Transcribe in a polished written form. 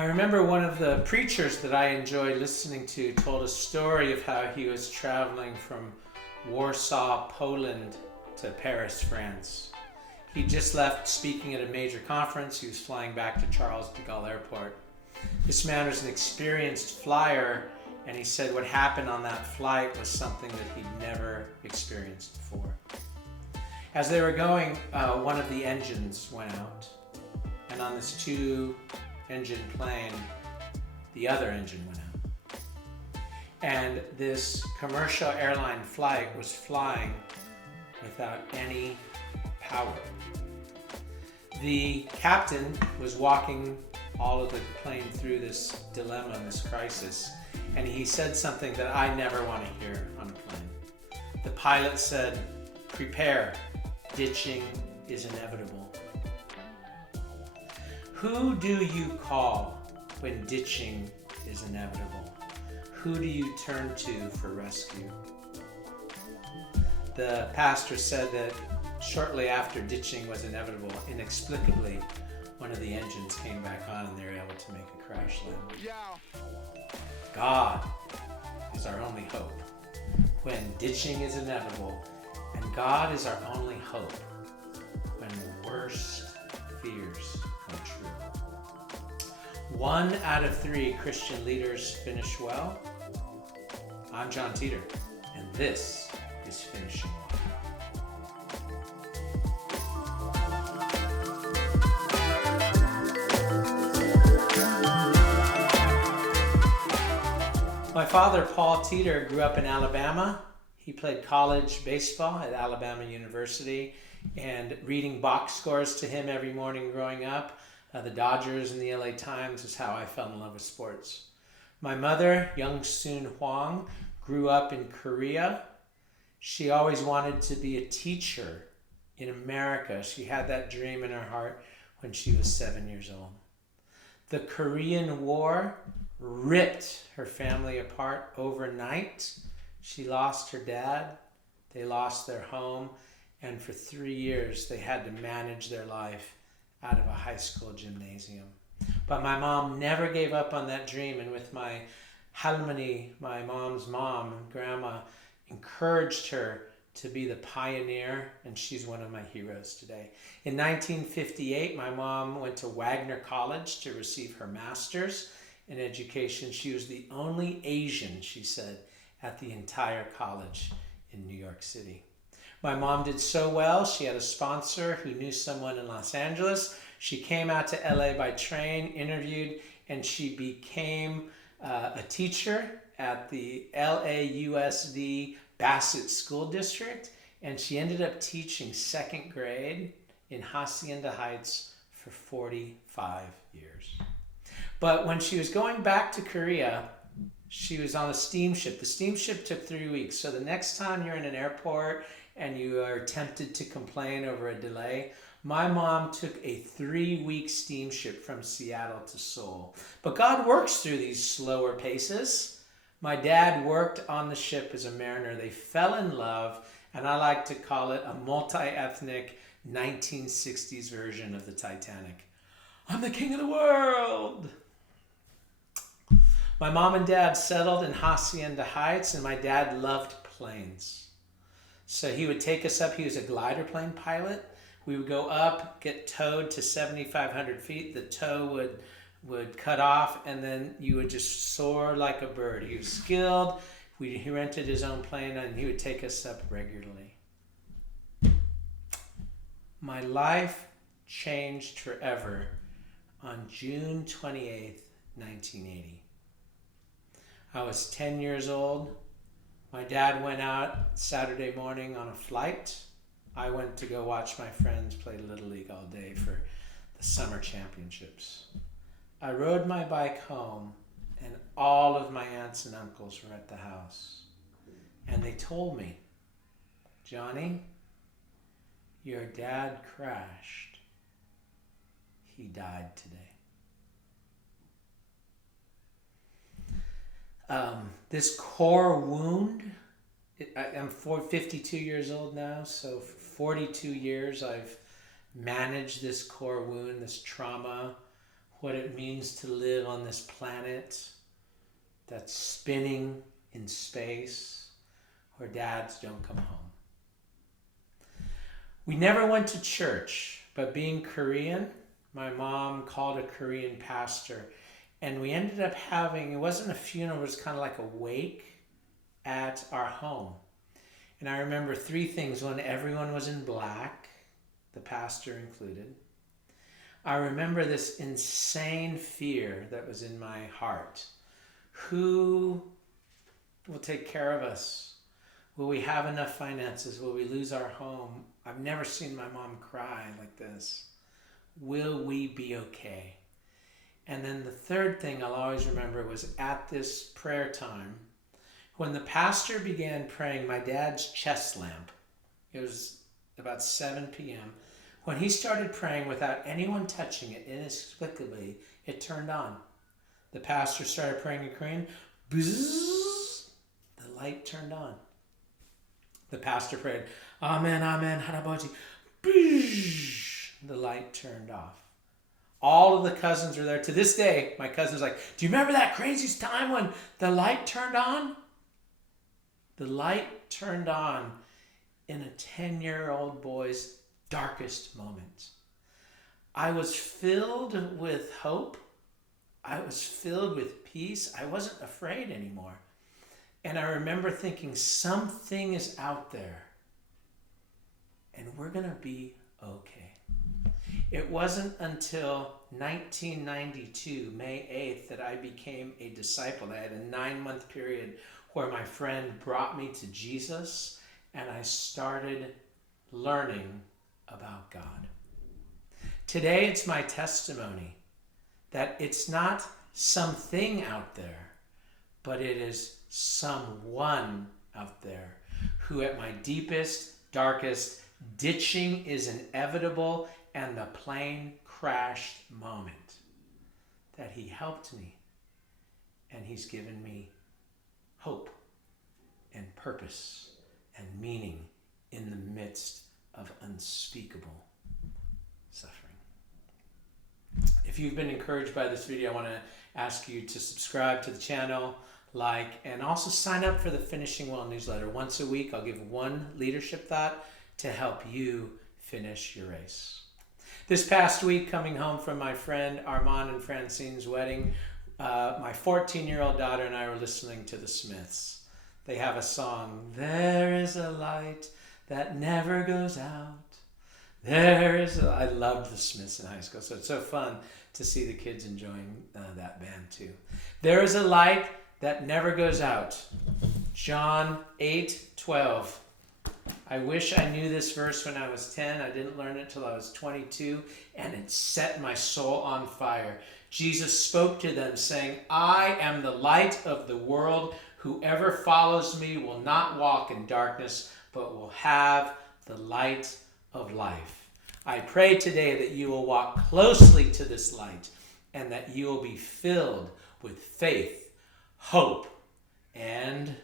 I remember one of the preachers that I enjoyed listening to told a story of how he was traveling from Warsaw, Poland to Paris, France. He just left speaking at a major conference. He was flying back to Charles de Gaulle Airport. This man was an experienced flyer, and he said what happened on that flight was something that he'd never experienced before. As they were going, one of the engines went out, and on this two-engine plane, the other engine went out. And this commercial airline flight was flying without any power. The captain was walking all of the plane through this dilemma, this crisis, and he said something that I never want to hear on a plane. The pilot said, "Prepare, ditching is inevitable." Who do you call when ditching is inevitable? Who do you turn to for rescue? The pastor said that shortly after ditching was inevitable, inexplicably, one of the engines came back on and they were able to make a crash landing. God is our only hope when ditching is inevitable, and God is our only hope when the worst fears come true. 1 out of 3 Christian leaders finish well. I'm John Teeter, and this is Finishing Well. My father, Paul Teeter, grew up in Alabama. He played college baseball at Alabama University, and reading box scores to him every morning growing up, the Dodgers and the LA Times, is how I fell in love with sports. My mother, Young Soon Hwang, grew up in Korea. She always wanted to be a teacher in America. She had that dream in her heart when she was 7 years old. The Korean War ripped her family apart overnight. She lost her dad, they lost their home, and for 3 years they had to manage their life out of a high school gymnasium. But my mom never gave up on that dream, and with my Halmani, my mom's mom, grandma, encouraged her to be the pioneer, and she's one of my heroes today. In 1958, my mom went to Wagner College to receive her master's in education. She was the only Asian, she said, at the entire college in New York City. My mom did so well, she had a sponsor who knew someone in Los Angeles. She came out to LA by train, interviewed, and she became a teacher at the LAUSD Bassett School District, and she ended up teaching second grade in Hacienda Heights for 45 years. But when she was going back to Korea, she was on a steamship. The steamship took 3 weeks. So the next time you're in an airport and you are tempted to complain over a delay, my mom took a 3-week steamship from Seattle to Seoul. But God works through these slower paces. My dad worked on the ship as a mariner. They fell in love, and I like to call it a multi-ethnic 1960s version of the Titanic. I'm the king of the world. My mom and dad settled in Hacienda Heights, and my dad loved planes. So he would take us up. He was a glider plane pilot. We would go up, get towed to 7,500 feet. The tow would cut off, and then you would just soar like a bird. He was skilled. He rented his own plane, and he would take us up regularly. My life changed forever on June 28th, 1980. I was 10 years old. My dad went out Saturday morning on a flight. I went to go watch my friends play Little League all day for the summer championships. I rode my bike home, and all of my aunts and uncles were at the house. And they told me, "Johnny, your dad crashed. He died today." This core wound, I'm 52 years old now, so for 42 years I've managed this core wound, this trauma. what it means to live on this planet that's spinning in space where dads don't come home. We never went to church, but being Korean, my mom called a Korean pastor, and we ended up having, it wasn't a funeral, it was kind of like a wake at our home. And I remember three things. One, everyone was in black, the pastor included. I remember this insane fear that was in my heart. Who will take care of us? Will we have enough finances? Will we lose our home? I've never seen my mom cry like this. Will we be okay? And then the third thing I'll always remember was at this prayer time, when the pastor began praying, my dad's chest lamp, it was about 7 p.m., when he started praying without anyone touching it, inexplicably, it turned on. The pastor started praying in Korean. Bzzz, the light turned on. The pastor prayed, Amen, Amen, Harabaji. Bzzz, the light turned off. All of the cousins were there. To this day, my cousin's like, do you remember that crazy time when the light turned on? The light turned on in a 10-year-old boy's darkest moment. I was filled with hope. I was filled with peace. I wasn't afraid anymore. And I remember thinking, something is out there, and we're going to be okay. It wasn't until 1992, May 8th, that I became a disciple. I had a 9-month period where my friend brought me to Jesus, and I started learning about God. Today, it's my testimony that it's not something out there, but it is someone out there who at my deepest, darkest, ditching is inevitable and the plane crashed moment, that he helped me and he's given me hope and purpose and meaning in the midst of unspeakable suffering. If you've been encouraged by this video, I want to ask you to subscribe to the channel, like, and also sign up for the Finishing Well newsletter. Once a week, I'll give one leadership thought to help you finish your race. This past week, coming home from my friend Armand and Francine's wedding, my 14-year-old daughter and I were listening to the Smiths. They have a song, there is a light that never goes out. I loved the Smiths in high school, so it's so fun to see the kids enjoying that band too. There is a light that never goes out. John 8:12. I wish I knew this verse when I was 10. I didn't learn it till I was 22, and it set my soul on fire. Jesus spoke to them saying, I am the light of the world. Whoever follows me will not walk in darkness, but will have the light of life. I pray today that you will walk closely to this light and that you will be filled with faith, hope, and